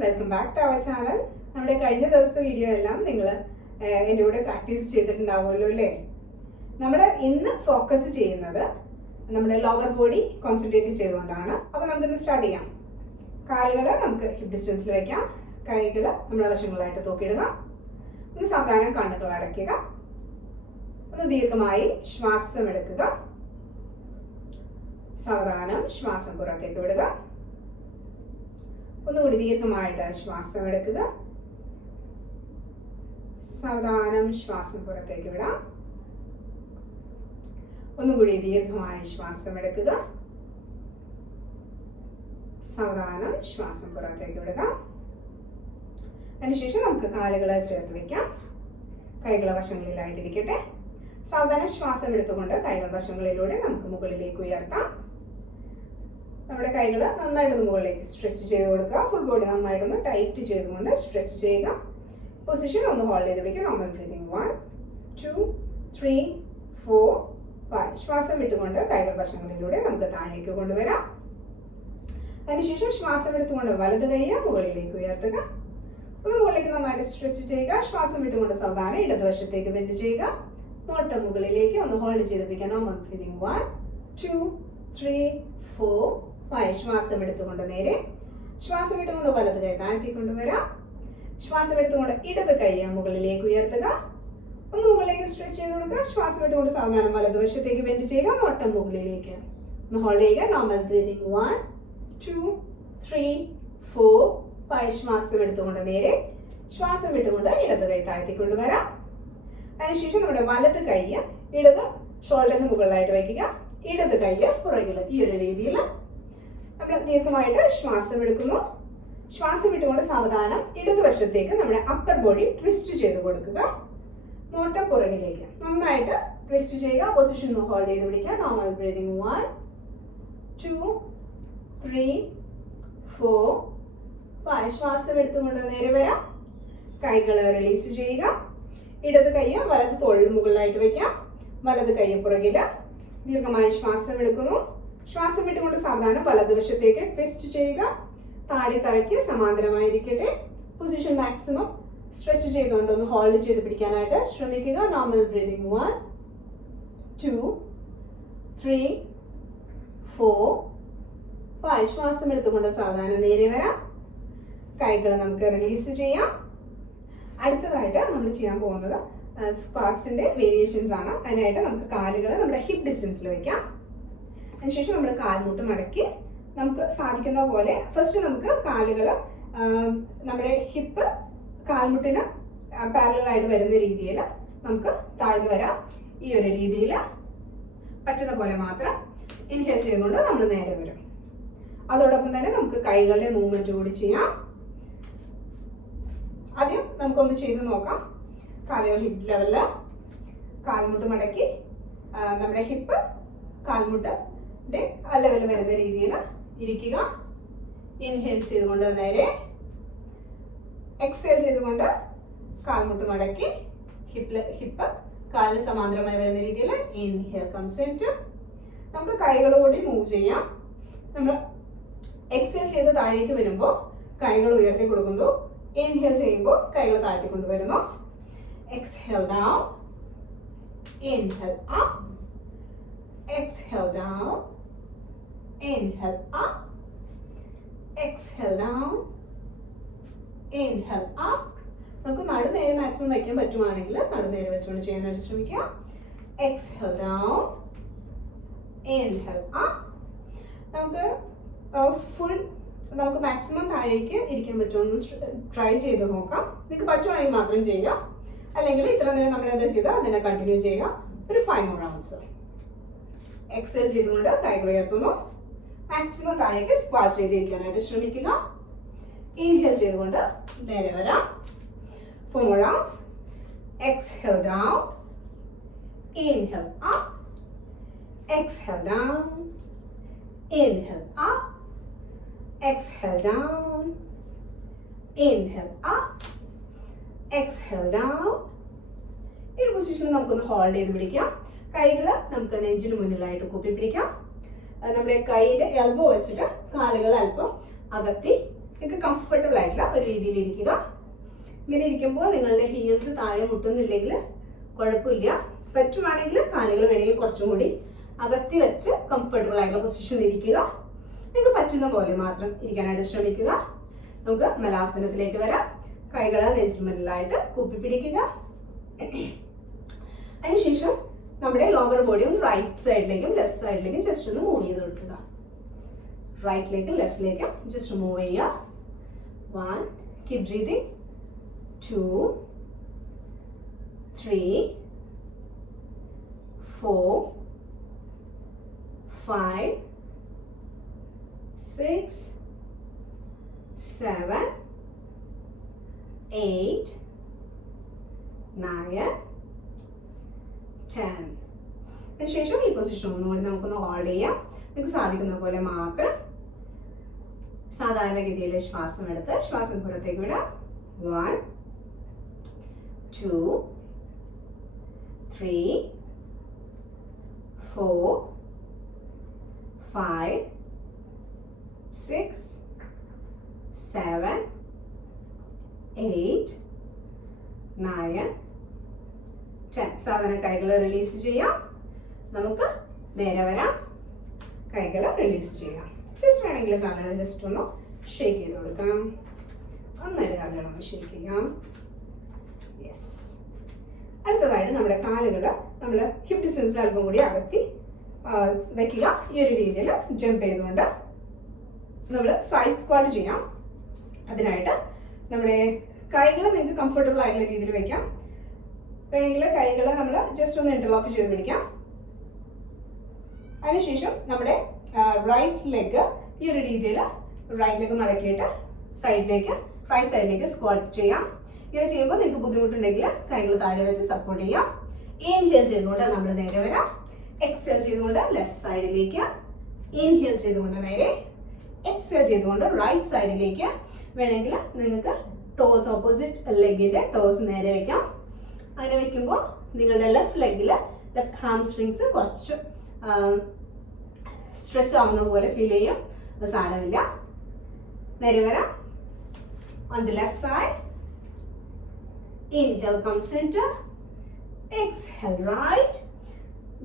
Welcome back to our channel. നമ്മുടെ കഴിഞ്ഞ ദിവസത്തെ വീഡിയോ എല്ലാം നിങ്ങൾ എൻ്റെ കൂടെ പ്രാക്ടീസ് ചെയ്തിട്ടുണ്ടാവുമല്ലോ അല്ലേ? നമ്മൾ ഇന്ന് ഫോക്കസ് ചെയ്യുന്നത് നമ്മുടെ ലോവർ ബോഡി കോൺസെൻട്രേറ്റ് ചെയ്തുകൊണ്ടാണ്. അപ്പോൾ നമുക്കിന്ന് സ്റ്റാർട്ട് ചെയ്യാം. കാലുകൾ നമുക്ക് ഹിപ്പ് ഡിസ്റ്റൻസിൽ വയ്ക്കാം. കൈകൾ നമ്മുടെ വശങ്ങളായിട്ട് തൂക്കിയിടുക. ഒന്ന് സാവധാനം കണ്ണുകൾ അടയ്ക്കുക. ഒന്ന് ദീർഘമായി ശ്വാസം എടുക്കുക. സാവധാനം ശ്വാസം പുറത്തേക്ക് വിടുക. ഒന്നുകൂടി ദീർഘമായിട്ട് ശ്വാസം എടുക്കുക. സാവധാനം ശ്വാസം പുറത്തേക്ക് വിടാം. ഒന്നുകൂടി ദീർഘമായി ശ്വാസം എടുക്കുക. സാവധാനം ശ്വാസം പുറത്തേക്ക് വിടുക. അതിനുശേഷം നമുക്ക് കാലുകൾ ചേർത്ത് വെക്കാം. കൈകൾ വശങ്ങളിലായിട്ടിരിക്കട്ടെ. സാവധാനം ശ്വാസം എടുത്തുകൊണ്ട് കൈകൾ വശങ്ങളിലൂടെ നമുക്ക് മുകളിലേക്ക് ഉയർത്താം. നമ്മുടെ കൈകൾ നന്നായിട്ടൊന്ന് മുകളിലേക്ക് സ്ട്രെച്ച് ചെയ്ത് കൊടുക്കുക. ഫുൾ ബോഡി നന്നായിട്ടൊന്ന് ടൈറ്റ് ചെയ്തുകൊണ്ട് സ്ട്രെച്ച് ചെയ്യുക. പൊസിഷൻ ഒന്ന് ഹോൾഡ് ചെയ്ത് പിടിക്കുക. Normal breathing 1 2 3 4 5. ശ്വാസം വിട്ടുകൊണ്ട് കൈകൾ വശങ്ങളിലൂടെ നമുക്ക് താഴേക്ക് കൊണ്ടുവരാം. അതിനുശേഷം ശ്വാസം എടുത്തുകൊണ്ട് വലത് കൈ മുകളിലേക്ക് ഉയർത്തുക. ഒന്ന് മുകളിലേക്ക് നന്നായിട്ട് സ്ട്രെച്ച് ചെയ്യുക. ശ്വാസം വിട്ടുകൊണ്ട് സാവധാനം ഇടതുവശത്തേക്ക് ബെൻഡ് ചെയ്യുക. നോട്ടം മുകളിലേക്ക് ഒന്ന് ഹോൾഡ് ചെയ്ത് പിടിക്കുക. Normal breathing 1 2 3 4 5. ശ്വാസം എടുത്തുകൊണ്ട് നേരെ, ശ്വാസം വിട്ടുകൊണ്ട് വലത് കൈ താഴ്ത്തി കൊണ്ടുവരാം. ശ്വാസം എടുത്തുകൊണ്ട് ഇടത് കൈ മുകളിലേക്ക് ഉയർത്തുക. ഒന്ന് മുകളിലേക്ക് സ്ട്രെച്ച് ചെയ്ത് കൊടുക്കുക. ശ്വാസം വിട്ടുകൊണ്ട് സാവധാനം വലതുവശത്തേക്ക് ബെൻഡ് ചെയ്യുക. നോട്ടം മുകളിലേക്ക് ഒന്ന് ഹോൾഡ് ചെയ്യുക. Normal breathing 1 2 3 4 5. ശ്വാസം എടുത്തുകൊണ്ട് നേരെ, ശ്വാസം വിട്ടുകൊണ്ട് ഇടത് കൈ താഴ്ത്തി കൊണ്ടുവരാം. അതിനുശേഷം നമ്മുടെ വലത് കൈ ഇടത് ഷോൾഡറിന് മുകളിലായിട്ട് വയ്ക്കുക. ഇടത് കൈ പുറകിൽ. ഈ ഒരു രീതിയിൽ നമ്മൾ ദീർഘമായിട്ട് ശ്വാസം എടുക്കുന്നു. ശ്വാസം വിട്ടുകൊണ്ട് സാവധാനം ഇടതുവശത്തേക്ക് നമ്മുടെ അപ്പർ ബോഡി ട്വിസ്റ്റ് ചെയ്ത് കൊടുക്കുക. നോട്ടം പുറകിലേക്ക് നന്നായിട്ട് ട്വിസ്റ്റ് ചെയ്യുക. പൊസിഷൻ ഹോൾഡ് ചെയ്ത് പിടിക്കുക. Normal breathing 1 2 3 4 5. ശ്വാസം എടുത്തുകൊണ്ട് നേരെ വരാം. കൈകൾ റിലീസ് ചെയ്യുക. ഇടത് കൈ വലത് തോളിന് മുകളിലായിട്ട് വയ്ക്കാം. വലത് കൈ പുറകില്. ദീർഘമായി ശ്വാസം എടുക്കുന്നു. ശ്വാസം വിട്ടുകൊണ്ട് സാവധാനം വലതുവശത്തേക്ക് ട്വിസ്റ്റ് ചെയ്യുക. താടി തറയ്ക്ക് സമാന്തരമായിരിക്കട്ടെ. പൊസിഷൻ മാക്സിമം സ്ട്രെച്ച് ചെയ്തുകൊണ്ട് ഒന്ന് ഹോൾഡ് ചെയ്ത് പിടിക്കാനായിട്ട് ശ്രമിക്കുക. Normal breathing 1 2 3 4 5. ശ്വാസം എടുത്തുകൊണ്ട് സാവധാനം നേരെ വരാം. കൈകൾ നമുക്ക് റിലീസ് ചെയ്യാം. അടുത്തതായിട്ട് നമ്മൾ ചെയ്യാൻ പോകുന്നത് സ്ക്വാട്സിന്റെ വേരിയേഷൻസ് ആണ്. അതിനായിട്ട് നമുക്ക് കാലുകൾ നമ്മുടെ ഹിപ്പ് ഡിസ്റ്റൻസിൽ വയ്ക്കാം. അതിനുശേഷം നമ്മൾ കാൽമുട്ട് മടക്കി നമുക്ക് സാധിക്കുന്ന പോലെ ഫസ്റ്റ് നമുക്ക് കാലുകൾ നമ്മുടെ ഹിപ്പ് കാൽമുട്ടിന് പാരലലായിട്ട് വരുന്ന രീതിയിൽ നമുക്ക് താഴ്ന്നു വരാം. ഈ ഒരു രീതിയിൽ പറ്റുന്ന പോലെ മാത്രം ഇൻഹേൽ ചെയ്തുകൊണ്ട് നമ്മൾ നേരെ വരും. അതോടൊപ്പം തന്നെ നമുക്ക് കൈകളുടെ മൂവ്മെന്റ് കൂടി ചെയ്യാം. ആദ്യം നമുക്കൊന്ന് ചെയ്ത് നോക്കാം. കാലുകൾ ഹിപ്പ് ലെവലില്, കാൽമുട്ട് മടക്കി നമ്മുടെ ഹിപ്പ് കാൽമുട്ടിന്റെ ലെവൽ വരുന്ന രീതിയിൽ ഇരിക്കുക. ഇൻഹേൽ ചെയ്തുകൊണ്ട് നേരെ, എക്സേൽ ചെയ്തുകൊണ്ട് കാൽമുട്ട് മടക്കി ഹിപ്പ് കാലിന് സമാന്തരമായി വരുന്ന രീതിയിൽ ഇൻഹേൽ കംസ് ഇൻടു. നമുക്ക് കൈകൾ കൂടി മൂവ് ചെയ്യാം. നമ്മൾ എക്സേൽ ചെയ്ത് താഴേക്ക് വരുമ്പോൾ കൈകൾ ഉയർത്തി കൊടുക്കുന്നു. ഇൻഹേൽ ചെയ്യുമ്പോൾ കൈകൾ താഴ്ത്തി കൊണ്ടുവരുന്നു. Exhale down, inhale up, exhale down, inhale up, exhale down, inhale up. നമുക്ക് നടുനേരെ മാക്സിമം വയ്ക്കാൻ പറ്റുവാണെങ്കിൽ നടുനേരെ വെച്ചുകൊണ്ട് ചെയ്യാനായിട്ട് ശ്രമിക്കുക. Exhale down, inhale up. നമുക്ക് നമുക്ക് മാക്സിമം താഴേക്ക് ഇരിക്കാൻ പറ്റുമെന്ന് ട്രൈ ചെയ്ത് നോക്കാം. നിങ്ങൾക്ക് പറ്റുവാണെങ്കിൽ മാത്രം ചെയ്യുക. അല്ലെങ്കിൽ ഇത്ര നേരം നമ്മൾ എന്താ ചെയ്താൽ അതിനെ കണ്ടിന്യൂ ചെയ്യുക. ഒരു 5 more rounds. എക്സേൽ ചെയ്തുകൊണ്ട് കൈകൾ ഉയർത്തുന്നു. മാക്സിമം താഴേക്ക് സ്ക്വാറ്റ് ചെയ്തിരിക്കാനായിട്ട് ശ്രമിക്കുക. ഇൻഹേൽ ചെയ്തുകൊണ്ട് നേരെ വരാം. 4 more rounds. Exhale down, inhale up, exhale down, inhale up, exhale down, inhale up, exhale down. ഈ പൊസിഷനിൽ നമുക്കൊന്ന് ഹോൾഡ് ചെയ്ത് പിടിക്കാം. കൈകൾ നമുക്ക് നെഞ്ചിന് മുന്നിലായിട്ട് കൂപ്പി പിടിക്കാം. നമ്മുടെ കൈയുടെ എൽബോ വെച്ചിട്ട് കാലുകൾ അല്പം അകത്തി നിങ്ങൾക്ക് കംഫർട്ടബിൾ ആയിട്ടുള്ള ഒരു രീതിയിൽ ഇരിക്കുക. ഇങ്ങനെ ഇരിക്കുമ്പോൾ നിങ്ങളുടെ ഹീൽസ് താഴെ മുട്ടുന്നില്ലെങ്കിൽ കുഴപ്പമില്ല. പറ്റുവാണെങ്കിൽ കാലുകൾ വേണമെങ്കിൽ കുറച്ചും കൂടി അകത്തി വെച്ച് കംഫർട്ടബിൾ ആയിട്ടുള്ള പൊസിഷനിൽ ഇരിക്കുക. നിങ്ങൾക്ക് പറ്റുന്ന പോലെ മാത്രം ഇരിക്കാനായിട്ട് ശ്രമിക്കുക. നമുക്ക് മലാസനത്തിലേക്ക് വരാം. കൈകൾ നെഞ്ചിന്മേലായിട്ട് കൂപ്പി പിടിക്കുക. അതിനുശേഷം നമ്മുടെ ലോവർ ബോഡി ഒന്ന് റൈറ്റ് സൈഡിലേക്കും ലെഫ്റ്റ് സൈഡിലേക്കും ജസ്റ്റ് ഒന്ന് മൂവ് ചെയ്ത് കൊടുക്കുക. റൈറ്റിലേക്കും ലെഫ്റ്റിലേക്കും ജസ്റ്റ് മൂവ് ചെയ്യുക. 1, കീപ് ബ്രീതിങ്. 2, 3, 4, 5, 6, 7, 8, 9, 10. അതിനുശേഷം ഈ പൊസിഷൻ ഒന്നുകൂടി നമുക്കൊന്ന് ഹോൾഡ് ചെയ്യാം. നിങ്ങൾക്ക് സാധിക്കുന്ന പോലെ മാത്രം സാധാരണഗതിയിൽ ശ്വാസം എടുത്ത് ശ്വാസം പുറത്തേക്ക് വിടാം. 1, 2, 3, 4, 5, 6, 7, 8, 9, 10. സാധാരണ കൈകൾ റിലീസ് ചെയ്യാം. നമുക്ക് നേരെ വരാം. കൈകൾ റിലീസ് ചെയ്യാം. ജസ്റ്റ് വേണമെങ്കിൽ കാലുകൾ ജസ്റ്റ് ഒന്ന് ഷേക്ക് ചെയ്ത് കൊടുക്കാം. നന്നായിട്ട് കാലുകളൊന്ന് ഷേക്ക് ചെയ്യാം. യെസ്. അടുത്തതായിട്ട് നമ്മുടെ കാലുകൾ നമ്മൾ ഹിപ്പ് ഡിസ്റ്റൻസിൽ അല്പം കൂടി അകത്തി വെക്കുക. ഈ ഒരു രീതിയിൽ ജമ്പ് ചെയ്തുകൊണ്ട് നമ്മൾ സൈഡ് സ്ക്വാട്ട് ചെയ്യാം. അതിനായിട്ട് നമ്മുടെ കൈകൾ നിങ്ങൾക്ക് കംഫർട്ടബിൾ ആയിട്ടുള്ള രീതിയിൽ വെക്കാം. വേണമെങ്കിൽ കൈകൾ നമ്മൾ ജസ്റ്റ് ഒന്ന് ഇന്റർലോക്ക് ചെയ്ത് പിടിക്കാം. അതിനുശേഷം നമ്മുടെ റൈറ്റ് ലെഗ് ഈ ഒരു രീതിയിൽ റൈറ്റ് ലെഗ് മടക്കിയിട്ട് സൈഡിലേക്ക് റൈറ്റ് സൈഡിലേക്ക് സ്ക്വാട്ട് ചെയ്യാം. ഇങ്ങനെ ചെയ്യുമ്പോൾ നിങ്ങൾക്ക് ബുദ്ധിമുട്ടുണ്ടെങ്കിൽ കൈകൾ താഴെ വെച്ച് സപ്പോർട്ട് ചെയ്യാം. ഇൻഹേൽ ചെയ്തുകൊണ്ട് നമ്മൾ നേരെ വരാം. എക്സേൽ ചെയ്തുകൊണ്ട് ലെഫ്റ്റ് സൈഡിലേക്ക്. ഇൻഹേൽ ചെയ്തുകൊണ്ട് നേരെ. എക്സേൽ ചെയ്തുകൊണ്ട് റൈറ്റ് സൈഡിലേക്ക്. വേണമെങ്കിൽ നിങ്ങൾക്ക് ടോസ് ഓപ്പോസിറ്റ് ലെഗിന്റെ ടോസ് നേരെ വെക്കാം. അങ്ങനെ വെക്കുമ്പോൾ നിങ്ങളുടെ ലെഫ്റ്റ് ലെഗിൽ ലെഫ്റ്റ് ഹാംസ്ട്രിങ്സ് കുറച്ച് സ്ട്രെച്ച് ആവുന്ന പോലെ ഫീൽ ചെയ്യും. അത് സാരമില്ല. നേരെ വരാം. On the left side. Inhale, come center. Exhale, right.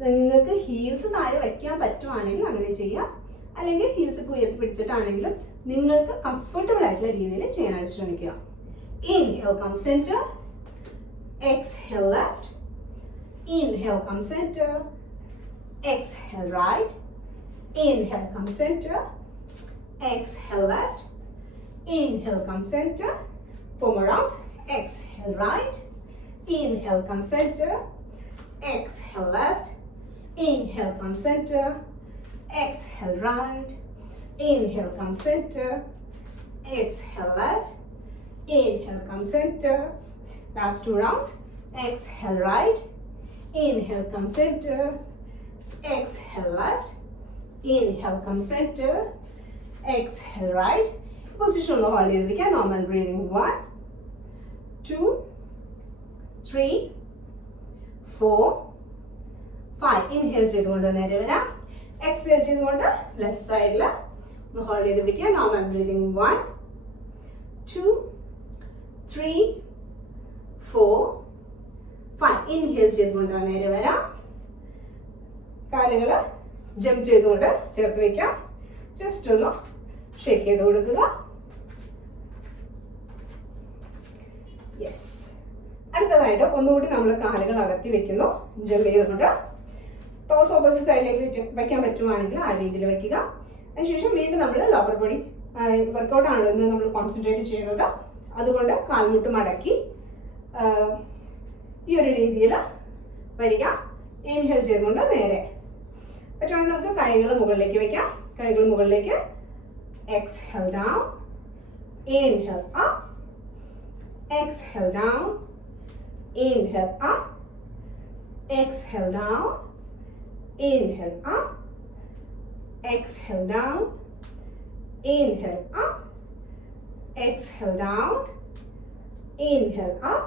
നിങ്ങൾക്ക് ഹീൽസ് താഴെ വയ്ക്കാൻ പറ്റുവാണെങ്കിൽ അങ്ങനെ ചെയ്യാം. അല്ലെങ്കിൽ ഹീൽസ് ഉയർത്തി പിടിച്ചിട്ടാണെങ്കിലും നിങ്ങൾക്ക് കംഫർട്ടബിൾ ആയിട്ടുള്ള രീതിയിൽ ചെയ്യാനായിട്ട് ശ്രമിക്കുക. Inhale, come center. Exhale, left. Inhale, come center. Exhale, right. Inhale, come center. Exhale, left. Inhale, come center. 4 more rounds. Exhale, right. Inhale, come center. Exhale, left. Inhale, come center. Exhale, right. Inhale, come center. Exhale, left. Inhale, come center. Last 2 rounds. Exhale, right. Inhale, come center. Exhale, left. Inhale, come center. Exhale, right. Position on the hold ചെയ്തിരിക്കുക. Normal breathing. 1, 2, 3, 4, 5. Inhale ചെയ്തുകൊണ്ട് നേരെ വരാം. Exhale ചെയ്തുകൊണ്ട് left സൈഡിൽ ഒന്ന് hold ചെയ്ത് പിടിക്കുക. Normal breathing. 1, 2, 3, 4, 5. Inhale ചെയ്തുകൊണ്ട് നേരെ വരാം. കാലുകൾ ജമ്പ് ചെയ്തുകൊണ്ട് ചേർത്ത് വയ്ക്കാം. ജസ്റ്റ് ഒന്ന് ഷേക്ക് ചെയ്ത് കൊടുക്കുക. യെസ്. അടുത്തതായിട്ട് ഒന്നുകൂടി നമ്മൾ കാലുകൾ അകത്തി വെക്കുന്നു. ജമ്പ് ചെയ്തുകൊണ്ട് ടോസ് ഓപ്പോസിറ്റ് സൈഡിലേക്ക് വെക്കാൻ പറ്റുവാണെങ്കിൽ ആ രീതിയിൽ വെക്കുക. അതിനുശേഷം വീണ്ടും നമ്മൾ ലോവർ ബോഡി വർക്കൗട്ട് ആണല്ലോ ഇന്ന് നമ്മൾ കോൺസെൻട്രേറ്റ് ചെയ്യുന്നത്. അതുകൊണ്ട് കാൽമുട്ട് മടക്കി ഈ ഒരു രീതിയിൽ വരിക. ഇൻഹേൽ ചെയ്തുകൊണ്ട് നേരെ പറ്റുവാണെങ്കിൽ നമുക്ക് കൈകൾ മുകളിലേക്ക് വെക്കാം. കൈകൾ മുകളിലേക്ക്. Exhale down. Inhale up. Exhale down. Inhale up. Exhale down. Inhale up. Exhale down. Inhale up. Exhale down. Inhale up.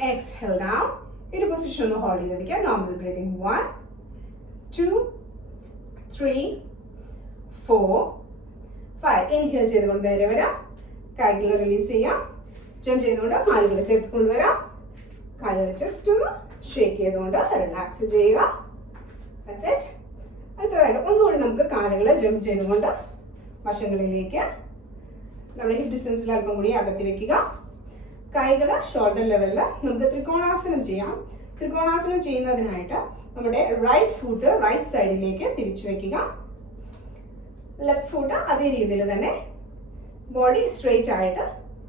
Exhale down. In a position of holding the weekend. Normal breathing. 1, 2, 3, 4, 5. Inhale ചെയ്തുകൊണ്ട് നേരെ വരാം. കൈകൾ release ചെയ്യാം. Jump ചെയ്തുകൊണ്ട് കാലുകൾ ചേർത്ത് കൊണ്ടുവരാം. കാലുകൾ ജസ്റ്റ് ഒന്ന് ഷേക്ക് ചെയ്തുകൊണ്ട് റിലാക്സ് ചെയ്യുക. That's it. അടുത്തതായിട്ട് ഒന്നുകൂടി നമുക്ക് കാലുകൾ ജമ്പ് ചെയ്തുകൊണ്ട് വശങ്ങളിലേക്ക് നമ്മുടെ ഹിപ്പ് ഡിസ്റ്റൻസിൽ അല്പം കൂടി അകത്തി വെക്കുക. കൈകൾ ഷോൾഡർ ലെവലിൽ നമുക്ക് ത്രികോണാസനം ചെയ്യാം. ത്രികോണാസനം ചെയ്യുന്നതിനായിട്ട് നമ്മുടെ റൈറ്റ് ഫുട്ട് റൈറ്റ് സൈഡിലേക്ക് തിരിച്ചു വെക്കുക. ലെഫ്റ്റ് ഫുട്ട് അതേ രീതിയിൽ തന്നെ ബോഡി സ്ട്രെയിറ്റ് ആയിട്ട്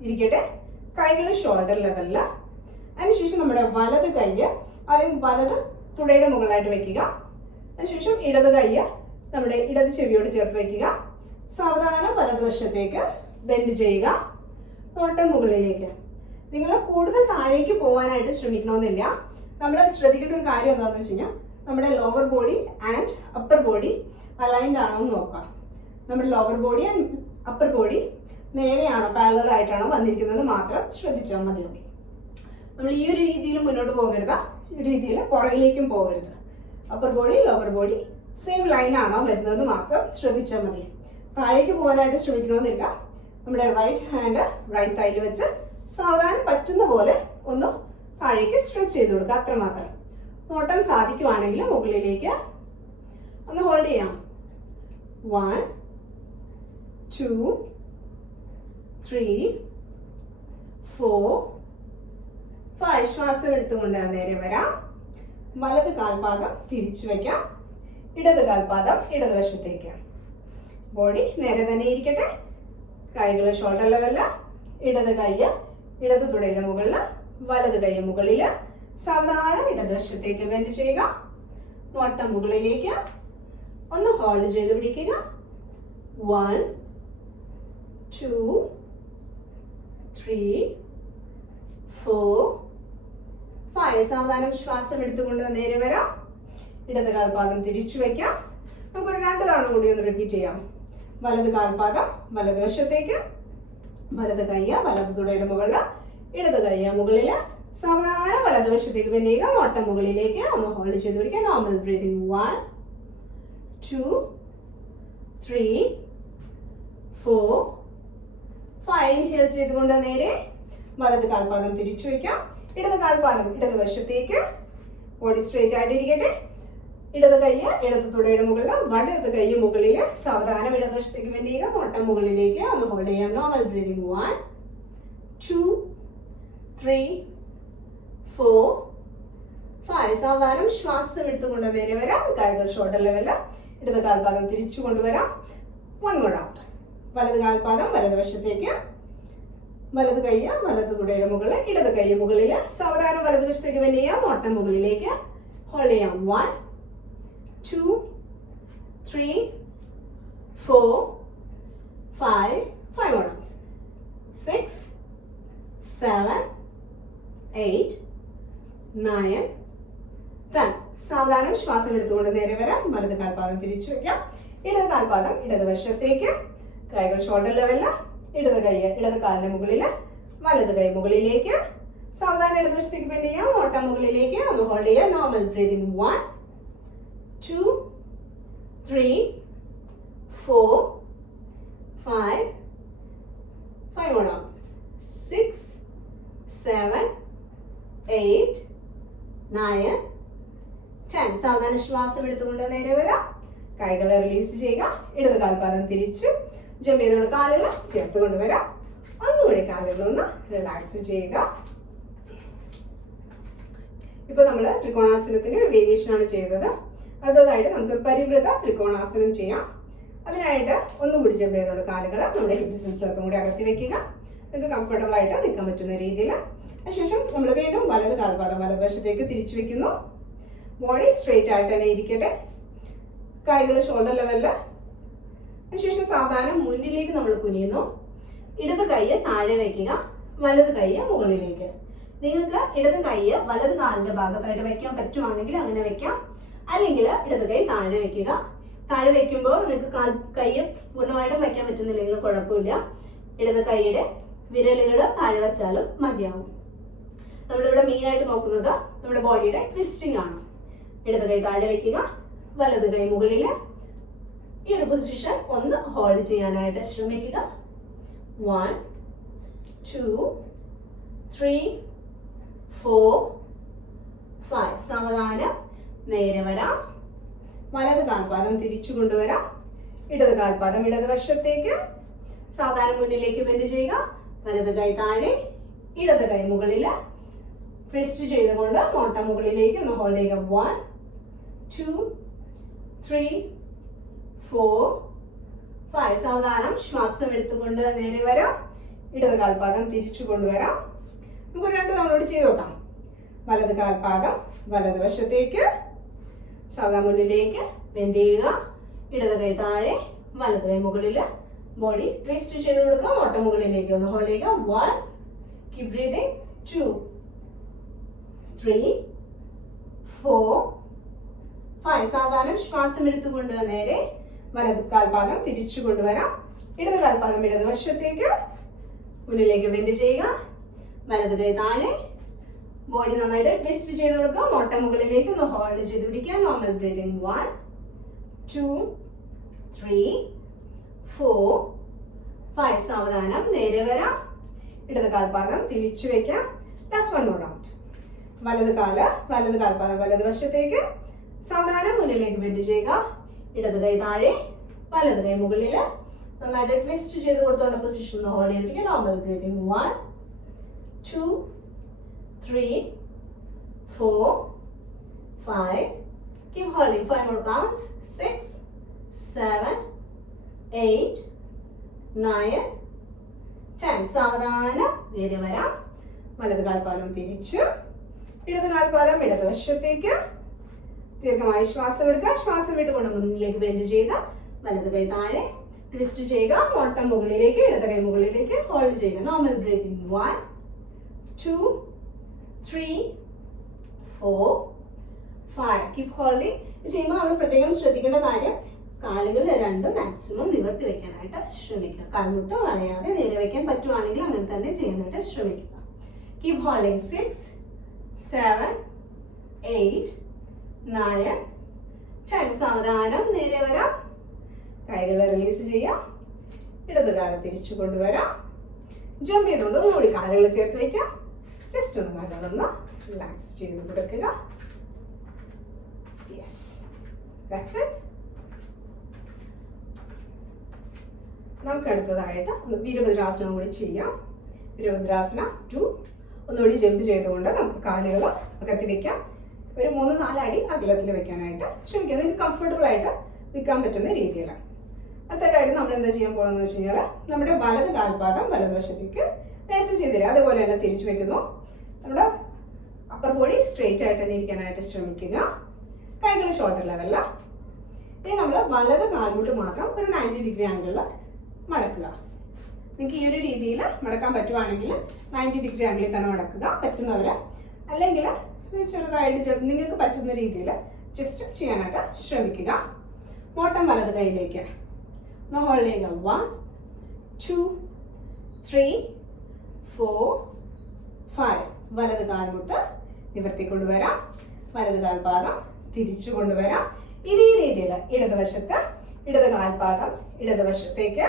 ഇരിക്കട്ടെ. കൈകൾ ഷോൾഡർ ലെവലിൽ. അതിനുശേഷം നമ്മുടെ വലത് കൈ അല്ലെങ്കിൽ വലത് തുടയുടെ മുകളിലായിട്ട് വെക്കുക. അതിനുശേഷം ഇടത് കൈ നമ്മുടെ ഇടത് ചെവിയോട് ചേർത്ത് വെക്കുക. സാവധാനം വലതുവശത്തേക്ക് ബെൻഡ് ചെയ്യുക. നോട്ടം മുകളിലേക്ക്. നിങ്ങൾ കൂടുതൽ താഴേക്ക് പോകാനായിട്ട് ശ്രമിക്കണമെന്നില്ല. നമ്മൾ ശ്രദ്ധിക്കേണ്ട ഒരു കാര്യം എന്താണെന്ന് വെച്ച് കഴിഞ്ഞാൽ നമ്മുടെ lower body and upper body aligned ആണോ എന്ന് നോക്കാം. നമ്മുടെ lower body and upper body നേരെയാണോ പാരലൽ ആയിട്ടാണോ വന്നിരിക്കുന്നത് മാത്രം ശ്രദ്ധിച്ചാൽ മതിയാവും. നമ്മൾ ഈ ഒരു രീതിയിൽ മുന്നോട്ട് പോകരുത്, ഈ രീതിയിൽ പുറകിലേക്കും പോകരുത്. Upper body lower body same ലൈനാണോ വരുന്നത് മാത്രം ശ്രദ്ധിച്ചാൽ മതി. താഴേക്ക് പോകാനായിട്ട് ശ്രമിക്കണമെന്നില്ല. നമ്മുടെ റൈറ്റ് ഹാൻഡ് റൈറ്റ് തൈയിൽ വെച്ച് സാവധാനം പറ്റുന്ന പോലെ ഒന്ന് താഴേക്ക് സ്ട്രെച്ച് ചെയ്ത് കൊടുക്കുക. അത്രമാത്രം. നോട്ടം സാധിക്കുവാണെങ്കിൽ മുകളിലേക്ക് ഒന്ന് ഹോൾഡ് ചെയ്യാം. 1 2 3 4 5. ശ്വാസം എടുത്തുകൊണ്ട് നേരെ വരാം. വലത് കാൽപാദം തിരിച്ചു വയ്ക്കാം. ഇടത് കാൽപാദം ഇടതുവശത്തേക്ക്. ബോഡി നേരെ തന്നെ ഇരിക്കട്ടെ. കൈകൾ ഷോൾഡർ ലെവലിൽ. ഇടത് കൈ ഇടത് തുടയുടെ മുകളിൽ, വലത് കൈ മുകളിൽ. സാവധാനം ഇടതുവശത്തേക്ക് ബെൻഡ് ചെയ്യുക. നോട്ടം മുകളിലേക്ക് ഒന്ന് ഹോൾഡ് ചെയ്ത് പിടിക്കുക. 1 2 3 4 5. സാവധാനം ശ്വാസം എടുത്തുകൊണ്ട് നേരെ വരാം. ഇടത് കാൽപാദം തിരിച്ചു വയ്ക്കാം. നമുക്കൊരു 2 തവണ കൂടി ഒന്ന് റിപ്പീറ്റ് ചെയ്യാം. വലത് കാൽപാദം വലതുവശത്തേക്ക്, വലത് കൈ വലത് തുടയുടെ മുകളിൽ, ഇടത് കൈ മുകളിൽ. സാവധാനം വലതുവശത്തേക്ക് ബെൻഡ് ചെയ്യുക. നോട്ടം മുകളിലേക്ക് ഒന്ന് ഹോൾഡ് ചെയ്ത് പിടിക്കുക. Normal breathing. 1 2 3 4 5. ഇൻഹേൽ ചെയ്തുകൊണ്ട് നേരെ വലത് കാൽപാദം തിരിച്ചു വയ്ക്കാം. ഇടത് കാൽപാദം ഇടതുവശത്തേക്ക്. ബോഡി സ്ട്രെയിറ്റ് ആയിട്ടിരിക്കട്ടെ. ഇടത് കൈ ഇടത് തുടയുടെ മുകളിൽ, വലത് കൈ മുകളിൽ. സാവധാനം ഇടതുവശത്തേക്ക് ബെൻഡ് ചെയ്യുക. നോട്ടം മുകളിലേക്ക് ഒന്ന് ഹോൾഡ് ചെയ്യാം. Normal breathing. 1 2 3 4 5. സാവധാനം ശ്വാസം എടുത്തുകൊണ്ട് നേരെ വരാം. കൈകൾ ഷോൾഡർ ലെവലിൽ. ഇടത് കാൽപാദം തിരിച്ചു കൊണ്ടുവരാം. 1 more round. വലത് കാൽപാദം വലതുവശത്തേക്ക്, വലത് കൈ വലത് തുടയുടെ മുകളിൽ, ഇടത് കൈ മുകളിൽ. സാവധാനം വലതുവശത്തേക്ക് ബെൻഡ് ചെയ്യാം. നോട്ടം മുകളിലേക്ക് ഹോൾഡ് ചെയ്യാം. 1 2 3 4 5 more rounds. 6 7 8 9 10. സാവധാനം ശ്വാസം എടുത്തുകൊണ്ട് നേരെ വരാം. വലത് കാൽപാദം തിരിച്ചു വയ്ക്കാം. ഇടത് കാൽപാദം ഇടതുവശത്തേക്ക്. കൈകൾ ഷോൾഡർ ലെവലിൽ. ഇടത് കൈ ഇടത് കാലിന്റെ മുകളിൽ, വലത് കൈ മുകളിലേക്ക്. സാവധാനം ഇടതുവശത്തേക്ക് ബെൻഡ് ചെയ്യാം. നോട്ടം മുകളിലേക്ക് ഒന്ന് ഹോൾഡ് ചെയ്യാം. Normal breathing. 1 2 3 4 5 more rounds. 6 7 8 9 10. സാവധാനം ശ്വാസം എടുത്തുകൊണ്ട് നേരെ വരാം. കൈകളെ റിലീസ് ചെയ്യുക. ഇടത് കാൽപാദം തിരിച്ചു ജമ്പ് ചെയ്തുകൊണ്ട് കാലുകൾ ചേർത്ത് കൊണ്ടുവരാം. ഒന്നുകൂടി കാലുകളൊന്ന് റിലാക്സ് ചെയ്യുക. ഇപ്പൊ നമ്മൾ ത്രികോണാസനത്തിന് ഒരു വേരിയേഷൻ ആണ് ചെയ്തത്. അടുത്തതായിട്ട് നമുക്ക് പരിവൃത ത്രികോണാസനം ചെയ്യാം. അതിനായിട്ട് ഒന്നുകൂടി ജമ്പ് ചെയ്തുകൊണ്ട് കാലുകൾ നമ്മുടെ ഹിപ്പ് ഡിസ്റ്റൻസിലൊക്കെ കൂടി അകത്തി വെക്കുക. നിങ്ങൾക്ക് കംഫർട്ടബിൾ ആയിട്ട് നിൽക്കാൻ പറ്റുന്ന രീതിയിൽ. അതിനുശേഷം നമ്മൾ വീണ്ടും വലത് കാൽപാദം വലതുവശത്തേക്ക് തിരിച്ചു വെക്കുന്നു. ബോഡി സ്ട്രെയിറ്റ് ആയിട്ട് തന്നെ ഇരിക്കട്ടെ. കൈകൾ ഷോൾഡർ ലെവലിൽ. അതിനുശേഷം സാവധാനം മുന്നിലേക്ക് നമ്മൾ കുനിയുന്നു. ഇടത് കൈ താഴെ വയ്ക്കുക, വലത് കൈ മുകളിലേക്ക്. നിങ്ങൾക്ക് ഇടത് കൈ വലത് കാലിന്റെ ഭാഗത്തായിട്ട് വെക്കാൻ പറ്റുവാണെങ്കിൽ അങ്ങനെ വെക്കാം. അല്ലെങ്കിൽ ഇടത് കൈ താഴെ വെക്കുക. താഴെ വെക്കുമ്പോൾ നിങ്ങൾക്ക് കൈ പൂർണ്ണമായിട്ടും വയ്ക്കാൻ പറ്റുന്നില്ലെങ്കിൽ കുഴപ്പമില്ല. ഇടത് കൈയുടെ വിരലുകൾ താഴെ വെച്ചാലും മതിയാവും. നമ്മളിവിടെ മെയിനായിട്ട് നോക്കുന്നത് നമ്മുടെ ബോഡിയുടെ ട്വിസ്റ്റിംഗ് ആണ്. ഇടത് കൈ താഴെ വെക്കുക, വലത് കൈ മുകളിൽ, ഈ ഒരു പൊസിഷൻ ഒന്ന് ഹോൾഡ് ചെയ്യാനായിട്ട് ശ്രമിക്കുക. 1 2 3 4 5. സാവധാനം നേരെ വരാം. വലത് കാൽപാദം തിരിച്ചു കൊണ്ടുവരാം. ഇടത് കാൽപാദം ഇടതുവശത്തേക്ക്. സാവധാനം മുന്നിലേക്ക് ബെൻഡ് ചെയ്യുക. വലത് കൈ താഴെ, ഇടത് കൈ മുകളിൽ. ട്വിസ്റ്റ് ചെയ്തുകൊണ്ട് നോട്ട മുകളിലേക്ക് ഒന്ന് ഹോൾഡ് ചെയ്യുക. 1 2 3 4 5. സാവധാനം ശ്വാസം എടുത്തുകൊണ്ട് നേരെ വരാം. ഇടത് കാൽപാദം തിരിച്ചു കൊണ്ടുവരാം. നമുക്ക് 2 തവണയോട് ചെയ്ത് നോക്കാം. വലത് കാൽപാദം വലതുവശത്തേക്ക്. സാവധാനം മുന്നിലേക്ക് ബെൻഡ് ചെയ്യുക. ഇടത് കൈ താഴെ, വലത് കൈ മുകളിൽ. ബോഡി ട്വിസ്റ്റ് ചെയ്ത് കൊടുക്കുക. നോട്ട മുകളിലേക്ക് ഒന്ന് ഹോൾഡ് ചെയ്യുക. 1 കീപ് ബ്രീതിങ്. 2 3 4 5. സാവധാനം ശ്വാസം എടുത്തുകൊണ്ട് നേരെ വലത് കാൽപാദം തിരിച്ചു കൊണ്ടുവരാം. ഇടത് കാൽപാദം ഇടതുവശത്തേക്ക്. മുന്നിലേക്ക് ബെൻഡ് ചെയ്യുക. വലത് കൈ താഴെ. ബോഡി നന്നായിട്ട് ട്വിസ്റ്റ് ചെയ്ത് കൊടുക്കുക. നോട്ട മുകളിലേക്ക് ഒന്ന് ഹോൾഡ് ചെയ്ത് പിടിക്കുക. Normal breathing. 1 2 3 4 5. സാവധാനം നേരെ വരാം. ഇടത് കാൽപാദം തിരിച്ചു വെക്കാം. Last 1 round. വലത് കാൽപാദം വലതുവശത്തേക്ക്. സാവധാനം മുന്നിലേക്ക് ബെൻഡ് ചെയ്യുക. ഇടത് കൈ താഴെ, വലത് കൈ മുകളിൽ. നന്നായിട്ട് ട്വിസ്റ്റ് ചെയ്ത് കൊടുത്തോണ്ട പൊസിഷൻ ഹോൾഡ് ചെയ്തിരിക്കുക. Normal breathing. 1 2 3 4 5. Keep holding. 5 more counts. 6 7 8 9 10. സാവധാനം നേരെ വരാം. വലത് കാൽപാദം തിരിച്ച്, ഇടത് കാൽപാദം ഇടതുവശത്തേക്ക്. ദീർഘമായി ശ്വാസം എടുക്കുക. ശ്വാസം വിട്ടുകൊണ്ട് മുന്നിലേക്ക് ബെൻഡ് ചെയ്യുക. വലത് കൈ താഴെ, ട്വിസ്റ്റ് ചെയ്യുക. നോട്ടം മുകളിലേക്ക്, ഇടത് കൈ മുകളിലേക്ക് ഹോൾഡ് ചെയ്യുക. Normal breathing. 1 2 3 4 5. Keep holding. ഇത് ചെയ്യുമ്പോൾ നമ്മൾ പ്രത്യേകം ശ്രദ്ധിക്കേണ്ട കാര്യം, കാലുകൾ രണ്ടും മാക്സിമം നിവർത്തി വെക്കാനായിട്ട് ശ്രമിക്കുക. കാൽമുട്ട് വളയാതെ നേരെ വെക്കാൻ പറ്റുവാണെങ്കിൽ അങ്ങനെ തന്നെ ചെയ്യാനായിട്ട് ശ്രമിക്കുക. Keep holding. 6 7 8 9 10. സാവധാനം നേരെ വരാം. കൈകൾ റിലീസ് ചെയ്യാം. ഇടത് കാലം തിരിച്ചു കൊണ്ടുവരാം. ജമ്പ് ചെയ്തുകൊണ്ട് ഒന്നുകൂടി കാലുകൾ ചേർത്ത് വയ്ക്കാം. ജസ്റ്റ് ഒന്ന് കാലുകളൊന്ന് റിലാക്സ് ചെയ്ത് കൊടുക്കുക. Yes, that's it. നമുക്ക് അടുത്തതായിട്ട് വീരഭദ്രാസനം കൂടി ചെയ്യാം. വീരഭദ്രാസന 2. ഒന്നുകൂടി ജമ്പ് ചെയ്തുകൊണ്ട് നമുക്ക് കാലുകൾ അകത്തി വെക്കാം. ഒരു 3-4 അടി അകലത്തിൽ വെക്കാനായിട്ട് ശ്രമിക്കുക. നിങ്ങൾക്ക് കംഫർട്ടബിൾ ആയിട്ട് നിൽക്കാൻ പറ്റുന്ന രീതിയിൽ. അടുത്തതായിട്ട് നമ്മൾ എന്താ ചെയ്യാൻ പോകുന്നത് വെച്ച് കഴിഞ്ഞാൽ, നമ്മുടെ വലത് കാൽപാദം വലതുവശത്തേക്ക് നേരത്തെ ചെയ്തില്ല അതുപോലെ തന്നെ തിരിച്ചു വെക്കുന്നു. നമ്മുടെ അപ്പർ ബോഡി സ്ട്രെയിറ്റ് ആയിട്ട് തന്നെ ഇരിക്കാനായിട്ട് ശ്രമിക്കുക. കൈകൾ ഷോൾഡർ ലെവലിൽ. ഇനി നമ്മൾ വലത് കാൽമുട്ട് മാത്രം ഒരു 90 ഡിഗ്രി ആംഗിളിൽ മടക്കുക. നിങ്ങൾക്ക് ഈ ഒരു രീതിയിൽ മടക്കാൻ പറ്റുവാണെങ്കിൽ 90 ഡിഗ്രി ആംഗിളിൽ തന്നെ മടക്കുക. പറ്റുന്നവർ അല്ലെങ്കിൽ ചെറുതായിട്ട് നിങ്ങൾക്ക് പറ്റുന്ന രീതിയിൽ ജസ്റ്റ് ചെയ്യാനായിട്ട് ശ്രമിക്കുക. നോട്ടം വലത് കൈയിലേക്ക് ഹോൾഡ് ചെയ്യുക. 1 2 3 4 5. വലത് കാൽമുട്ട് നിവർത്തിക്കൊണ്ടുവരാം. വലത് കാൽപാദം തിരിച്ചു കൊണ്ടുവരാം. ഇതേ രീതിയിൽ ഇടതുവശത്ത് ഇടത് കാൽപാദം ഇടതുവശത്തേക്ക്.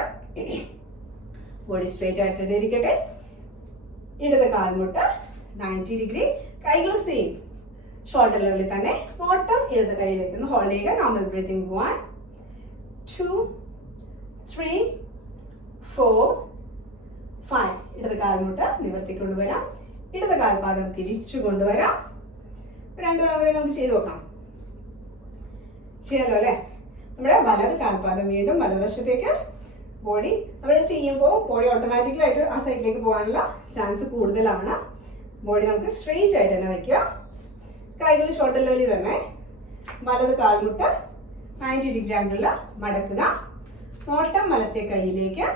ബോഡി സ്ട്രെയിറ്റ് ആയിട്ട് ഇരിക്കട്ടെ. ഇടത് കാൽമുട്ട് 90 ഡിഗ്രി. കൈകൾ സെയിം ഷോൾഡർ ലെവലിൽ തന്നെ. നോട്ടം ഇടത് കൈയിലേക്ക് ഒന്ന് ഹോൾഡ് ചെയ്യുക. Normal breathing. 1 2 3 4 5. ഇടത് കാൽമുട്ട് നിവർത്തിക്കൊണ്ടുവരാം. ഇടത് കാൽപാദം തിരിച്ചു കൊണ്ടുവരാം. 2 തവണ നമുക്ക് ചെയ്ത് നോക്കാം. ചെയ്യാലോ അല്ലേ? നമ്മുടെ വലത് കാൽപാദം വീണ്ടും വലതുവശത്തേക്ക്. ബോഡി നമ്മൾ ചെയ്യുമ്പോൾ ബോഡി ഓട്ടോമാറ്റിക്കലായിട്ട് ആ സൈഡിലേക്ക് പോകാനുള്ള ചാൻസ് കൂടുതലാണ്. ബോഡി നമുക്ക് സ്ട്രെയിറ്റ് ആയിട്ട് തന്നെ വയ്ക്കുക. കൈകൾ ഷോൾഡർ ലെവലിൽ തന്നെ. വലത് കാൽമുട്ട് 90 ഡിഗ്രി ആംഗിളിൽ മടക്കുക. നോട്ടം വലത്തെ കൈയിലേക്ക്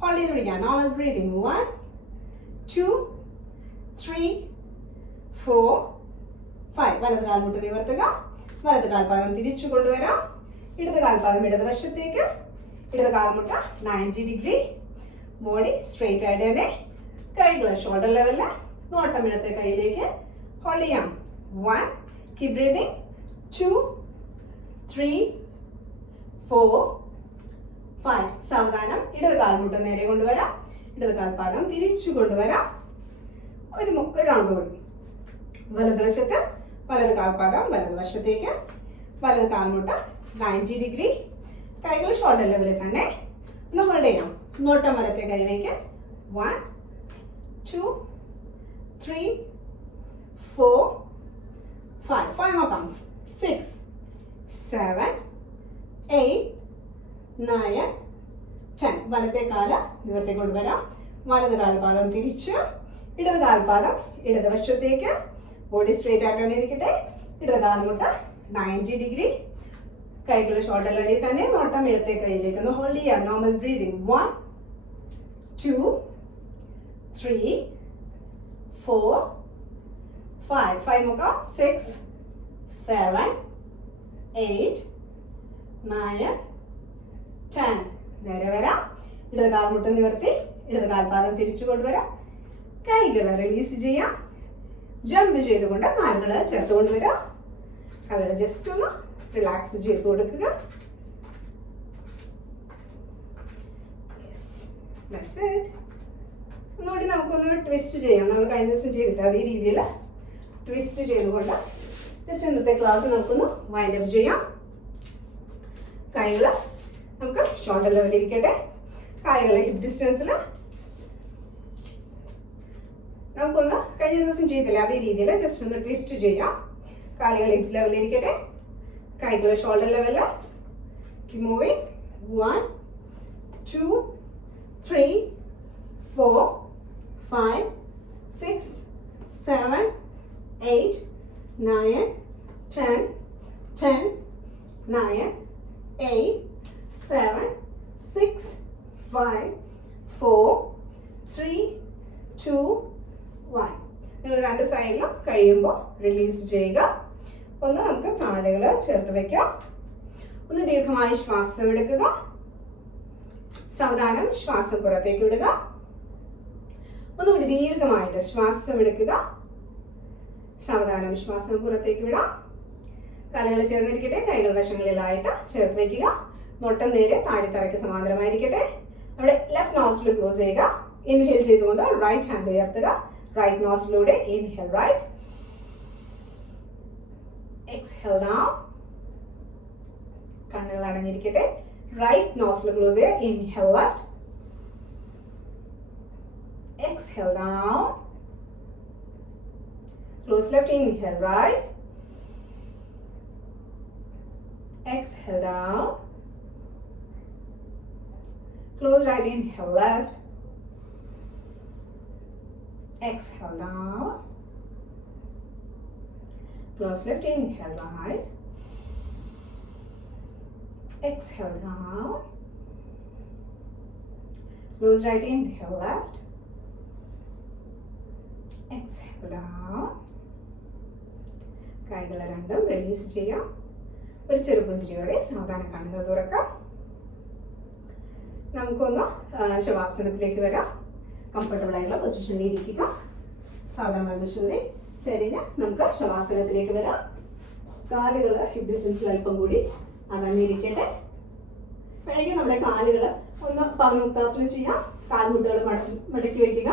ഹോൾഡ് ചെയ്ത് പിടിക്കാം. Normal breathing. 1 2 3 4 5. വലത് കാൽമുട്ട് നിവർത്തുക. വലത് കാൽപാദം തിരിച്ചു കൊണ്ടുവരാം. ഇടത് കാൽപാദം ഇടതുവശത്തേക്ക്. ഇടത് കാൽമുട്ട് 90 ഡിഗ്രി. ബോഡി സ്ട്രെയിറ്റ് ആയിട്ട് തന്നെ. കൈകൾ ഷോൾഡർ ലെവലിൽ. നോട്ടം ഇടത്തെ കൈയിലേക്ക് ഹോൾഡ് ചെയ്യാം. 1 കീപ് ബ്രീതിങ്. 2 3 4 5. സാവധാനം ഇടത് കാൽമുട്ട് നേരെ കൊണ്ടുവരാം, ഇടത് കാൽപാദം തിരിച്ചു കൊണ്ടുവരാം. ഒരു റൗണ്ട് കൂടി. വലതുവശത്ത് വലത് കാൽപാദം വലതുവശത്തേക്ക്, വലത് കാൽമുട്ട് 90 ഡിഗ്രി. കൈകൾ ഷോൾഡർ ലെവലിൽ തന്നെ ഒന്ന് ഹോൾഡ് ചെയ്യാം. നോട്ടം വലത്തെ കൈയിലേക്ക്. 1 2 3 4 5. 5 more counts. 6 7 8 9 10. വലത്തെ കാല് നിവർത്തി കൊണ്ടുവരാം. വലത് കാൽപാദം തിരിച്ച്, ഇടത് കാൽപാദം ഇടതുവശത്തേക്ക്. ബോഡി സ്ട്രേറ്റ് ആയിട്ടാണ് ഇരിക്കട്ടെ. ഇടത് കാൽമുട്ട് 90 ഡിഗ്രി. കൈകൾ ഷോൾഡർ ലെവലിൽ തന്നെ. നോട്ടം ഇടത്തെ കൈയിലേക്ക് ഒന്ന് ഹോൾഡ് ചെയ്യാം. Normal breathing. 1 2 3 4 5. 5 more. 6 7 8 9 10. നേരെ വരാം. ഇടത് കാൽമുട്ട് നിവർത്തി, ഇടത് കാൽപാദം തിരിച്ചു കൊണ്ടുവരാം. കൈകൾ റിലീസ് ചെയ്യാം. ജമ്പ് ചെയ്തുകൊണ്ട് കാലുകൾ ചേർത്ത് കൊണ്ടുവരാം. കാലുകൾ ജസ്റ്റ് ഒന്ന് റിലാക്സ് ചെയ്ത് കൊടുക്കുക. ഒന്നുകൂടി നമുക്കൊന്ന് ട്വിസ്റ്റ് ചെയ്യാം. നമ്മൾ കഴിഞ്ഞ ദിവസം ചെയ്തില്ല, അതേ രീതിയിൽ ട്വിസ്റ്റ് ചെയ്തുകൊണ്ട് ജസ്റ്റ് ഇന്നത്തെ ക്ലാസ് നമുക്കൊന്ന് വൈൻഡ് അപ്പ് ചെയ്യാം. കൈകൾ നമുക്ക് ഷോൾഡർ ലെവലിൽ ഇരിക്കട്ടെ. കൈകൾ ഹിപ്പ് ഡിസ്റ്റൻസിൽ നമുക്കൊന്ന് കഴിഞ്ഞ ദിവസം ചെയ്തില്ല, അതേ രീതിയിൽ ജസ്റ്റ് ഒന്ന് ട്വിസ്റ്റ് ചെയ്യാം. കാലുകൾ ഹിപ്പ് ലെവലിൽ ഇരിക്കട്ടെ. കൈകൾ ഷോൾഡർ ലെവലിൽ. Keep moving. 1 2 3 4 5 6 7 8 9 10 10 9 8 7 6 5 4 3 2 1. നിങ്ങൾ രണ്ട് സൈഡിലും കഴിയുമ്പോൾ റിലീസ് ചെയ്യുക. ഒന്ന് നമുക്ക് കാലുകൾ ചേർത്ത് വയ്ക്കാം. ഒന്ന് ദീർഘമായി ശ്വാസം എടുക്കുക. സാവധാനം ശ്വാസം പുറത്തേക്ക് വിടുക. ഒന്നുകൂടി ദീർഘമായിട്ട് ശ്വാസം എടുക്കുക. സാവധാനം ശ്വാസം പുറത്തേക്ക് വിടാം. കാലുകൾ ചേർന്നിരിക്കട്ടെ. കൈകൾ വശങ്ങളിലായിട്ട് ചേർത്ത് വയ്ക്കുക. നോട്ടം നേരെ താടിത്തറയ്ക്ക് സമാന്തരമായിരിക്കട്ടെ. നമ്മുടെ ലെഫ്റ്റ് നോസ്ട്രിൽ ക്ലോസ് ചെയ്യുക. ഇൻഹേൽ ചെയ്തുകൊണ്ട് റൈറ്റ് ഹാൻഡ് ഉയർത്തുക. റൈറ്റ് നോസ്ട്രിലൂടെ ഇൻഹേൽ റൈറ്റ്. Exhale down. കണ്ണുകൾ അടഞ്ഞിരിക്കട്ടെ. റൈറ്റ് നോസ്ട്രിൽ ക്ലോസ് ചെയ്യുക. Inhale left. Exhale down. Close left, inhale right. Exhale down. Close right, inhale left. Exhale down. Close left, inhale right. Exhale down. Close right, inhale left. Exhale down. കൈകൾ രണ്ടും release ചെയ്യാം. ഒരു ചെറുപുഞ്ചിരിയോടെ സാവധാനം കണ്ണുകൾ തുറക്കാം. നമുക്കൊന്ന് ശവാസനത്തിലേക്ക് വരാം. കംഫർട്ടബിൾ ആയിട്ടുള്ള പൊസിഷനിൽ ഇരിക്കുക. സാധാരണ പൊസിഷനിൽ ശരിഞ്ഞ് നമുക്ക് ശവാസനത്തിലേക്ക് വരാം. കാലുകൾ ഹിപ്പ് ഡിസ്റ്റൻസിൽ അല്പം കൂടി അകന്നിരിക്കട്ടെ. വേണമെങ്കിൽ നമ്മുടെ കാലുകൾ ഒന്ന് പവനമുക്താസനം ചെയ്യാം. കാൽമുട്ടുകൾ മടക്കി വയ്ക്കുക.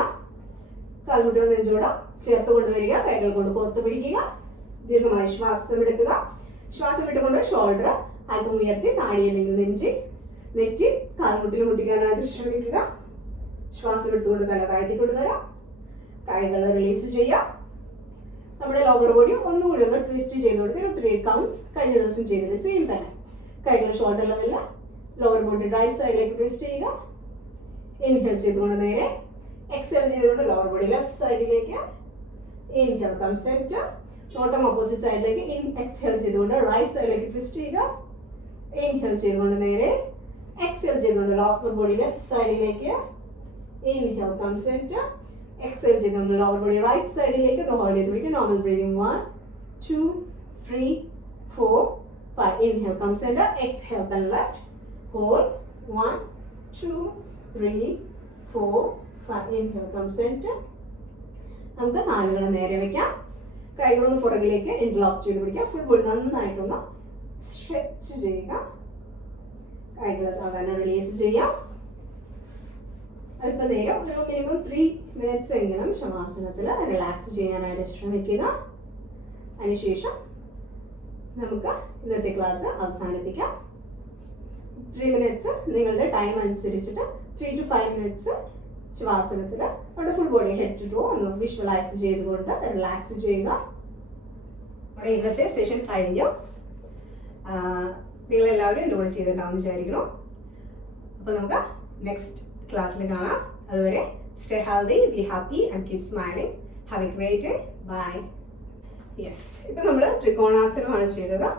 കാൽമുട്ടുകൾ നെഞ്ചോട് ചേർത്ത് കൊണ്ടുവരിക. കൈകൾ കൊണ്ട് പുറത്ത് പിടിക്കുക. ദീർഘമായി ശ്വാസം എടുക്കുക. ശ്വാസം വിട്ടുകൊണ്ട് ഷോൾഡർ അല്പം ഉയർത്തി താടിയിൽ നിന്ന് നെറ്റി കാൽമുട്ടിൽ മുട്ടിക്കാനായിട്ട് ശ്രമിക്കുക. ശ്വാസം എടുത്തുകൊണ്ട് തല താഴ്ത്തി കൊണ്ടുവരാം. കൈകൾ റിലീസ് ചെയ്യാം. നമ്മുടെ ലോവർ ബോഡി ഒന്നുകൂടി ഒന്ന് ട്വിസ്റ്റ് ചെയ്ത് കൊടുക്കുക. 3 കൗണ്ട്സ് കഴിഞ്ഞ ദിവസം ചെയ്തത് സെയിം തന്നെ. കൈകൾ ഷോൾഡർ ലെവലിൽ. ലോവർ ബോഡി റൈറ്റ് സൈഡിലേക്ക് ട്വിസ്റ്റ് ചെയ്യുക. ഇൻഹേൽ ചെയ്തുകൊണ്ട് നേരെ. എക്സേൽ ചെയ്തുകൊണ്ട് ലോവർ ബോഡി ലെഫ്റ്റ് സൈഡിലേക്ക്. Inhale come set. നോട്ടം ഓപ്പോസിറ്റ് സൈഡിലേക്ക്. എക്സേൽ ചെയ്തുകൊണ്ട് റൈറ്റ് സൈഡിലേക്ക് ട്വിസ്റ്റ് ചെയ്യുക. ഇൻഹേൽ ചെയ്തുകൊണ്ട് നേരെ. എക്സേൽ ചെയ്തുകൊണ്ട് ലോവർ ബോഡി ലെഫ്റ്റ് സൈഡിലേക്ക്. Inhale come set. എക്സേൽ ചെയ്തുകൊണ്ട് ലോവർ ബോഡി റൈറ്റ് സൈഡിലേക്ക്. ഹോൾഡ് ചെയ്ത് പിടിക്കുക. Normal breathing. 1 2 3 4 5. Inhale come centre. Exhale then left. Hold. 1 2 3 4 5. Inhale come centre. നമുക്ക് കാലുകൾ നേരെ വെക്കാം. കൈകളൊന്ന് പുറകിലേക്ക് ഇന്റർലോക്ക് ചെയ്ത് പിടിക്കുക. ഫുൾ ബോഡി നന്നായിട്ടൊന്ന് സ്ട്രെച്ച് ചെയ്യുക. കൈകൾ സാധാരണ റിലീസ് ചെയ്യാം. അല്പനേരം ഒരു മിനിമം 3 minutes എങ്കിലും ശവാസനത്തിൽ റിലാക്സ് ചെയ്യാനായിട്ട് ശ്രമിക്കുക. അതിനുശേഷം നമുക്ക് ഇന്നത്തെ ക്ലാസ് അവസാനിപ്പിക്കാം. 3 minutes നിങ്ങളുടെ ടൈം അനുസരിച്ചിട്ട് 3 to 5 minutes ശവാസനത്തിൽ നമ്മുടെ full body head to toe ഒന്ന് വിഷ്വലൈസ് ചെയ്തുകൊണ്ട് റിലാക്സ് ചെയ്യുക. നമ്മുടെ ഇന്നത്തെ സെഷൻ കഴിഞ്ഞു. നിങ്ങളെല്ലാവരും ലോഡ് ചെയ്തിട്ടുണ്ടാവുമെന്ന് വിചാരിക്കുന്നു. അപ്പോൾ നമുക്ക് നെക്സ്റ്റ് ക്ലാസ്സിൽ കാണാം. അതുവരെ stay healthy, be happy and keep smiling. Have a great day. Bye. Yes, ഇത് നമ്മൾ ത്രികോണാസനമാണ് ചെയ്തത്.